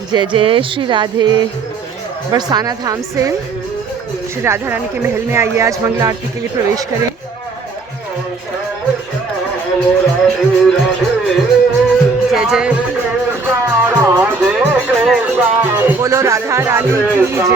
जय जय श्री राधे। बरसाना धाम से श्री राधा रानी के महल में आइए, आज मंगला आरती के लिए प्रवेश करें। जय जय, बोलो राधा रानी की जय।